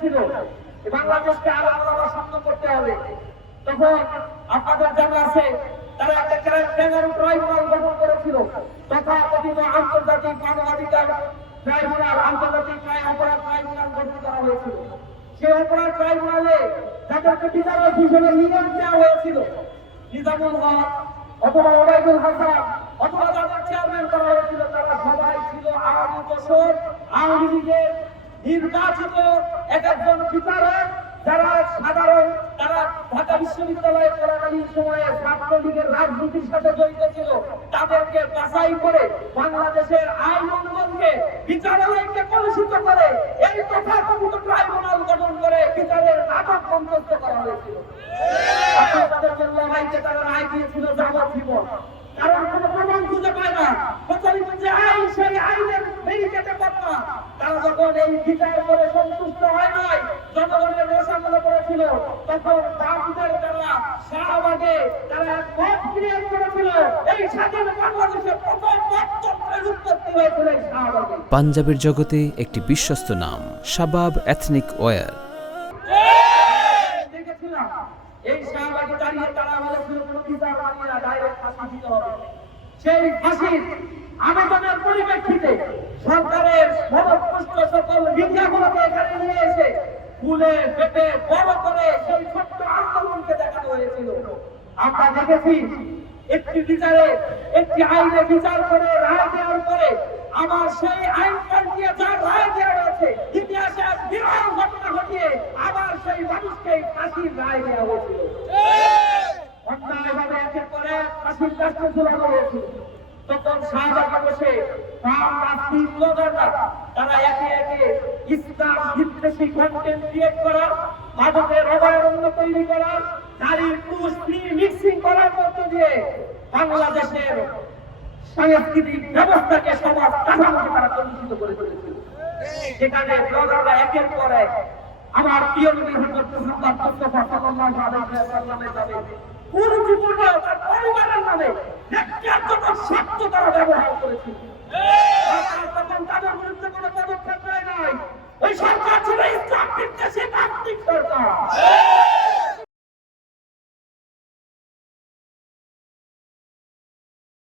ছিল বাংলাদেশকে আরো আলাদা সামনে করতে হবে। তখন আপনাদের জানা আছে তারা একটা ট্রাইব্যুনাল গঠন করেছিল, তথাকথিত আন্তর্জাতিক মানবাধিকার ট্রাইব্যুনাল, আন্তর্জাতিক অপরাধ ট্রাইব্যুনাল গঠন করা হয়েছিল। সেই অপরাধ ট্রাইব্যুনালে যাদেরকে বিচারক হিসেবে নিয়োগ দেওয়া হয়েছিল, নিজামুল হক অথবা ওবায়দুল হাসান অথবা যাদের চেয়ারম্যান করা হয়েছিল, তারা সবাই ছিল আওয়ামী দোসর, আওয়ামী লীগের নির্বাচিত একজন বিচারক, যারা সাধারণ, তারা ঢাকা বিশ্ববিদ্যালয়ে পড়াকালীন সময়ে ছাত্রলীগের রাজনীতির সাথে জড়িত ছিল। তাদেরকে বাছাই করে বাংলাদেশের আইন অঙ্গনকে, বিচারালয়কে কলুষিত করে এই তথাকথিত ট্রাইব্যুনাল গঠন করে বিচারের নাটক মঞ্চস্থ করা হয়েছিল। তাদের মোল্লা ভাইকে তারা রায় দিয়েছিল যাবজ্জীবন, কারণ কোনো প্রমাণ খুঁজে পায় না। প্রচলিত যে আইন, সেই আইনের ব্যারিকেডে বাধা। তারা যখন এই বিচার করে সন্তুষ্ট হয় নাই, জনগণের রোষানলে পড়েছিল, তখন বামদের তারা শাহবাগে তারা মত ক্রিয়েট করেছিল। এই স্বাধীন বাংলাদেশের প্রথম মততন্ত্রের উৎপত্তি হয়েছিল এই শাহবাগে। পাঞ্জাবের জগতে একটি বিশ্বস্ত নাম শাবাব এথনিক ওয়্যার। দেখেছিলাম এই শাহবাগে দাঁড়িয়ে তারা বলেছিল কোনো বিচার মানিয়ে না, ডাইরেক্ট ফাঁসি দিতে হবে। সেই ফাঁসির আবেদনের পরিপ্রেক্ষিতে সরকারের সর্বোচ্চ সকল মিডিয়াগুলোকে এখানে নিয়ে এসে ফুলে পেটে বড় করে সেই ছোট্ট আন্দোলনকে দেখানো হয়েছিল। আমরা দেখেছি একটি বিচারে, একটি আইনে বিচার করে রায় দেওয়ার পরে আবার সেই আইন পাল্টিয়ে যা রায় দেওয়া হয়েছে, ইতিহাসে বিরল ঘটনা ঘটিয়ে আবার সেই মানুষকে ফাঁসির রায় দেওয়া হয়েছিল। অন্যায়ভাবে একের পরে ফাঁসির কাজটা ঝুলানো হয়েছিল। তখন শাহবাগে বসে তারা একে একে ইসলাম বিদ্বেষী কন্টেন্ট ক্রিয়েট করা, মাদকের অভয়ারণ্য তৈরি করা, নারীর পুরুষ মিক্সিং করার মধ্য দিয়ে বাংলাদেশের সাংস্কৃতিক ব্যবস্থাকে, সমাজ কাঠামোকে তারা কলুষিত করে তুলেছিল। সেখানে ব্লগাররা একের পর এক আমার প্রিয় নবী হযরত মুহাম্মদ মুস্তাফা সাল্লাল্লাহু আলাইহি ওয়াসাল্লামের নামে, পুরো জীবনে তার পরিবারের নামে ব্যক্তিগত শব্দ তারা ব্যবহার করেছিল। তখন তাদের বিরুদ্ধে কোনো পদক্ষেপ নেয় নাই। ওই সরকার ছিল ইসলাম বিদ্বেষী নাস্তিক সরকার।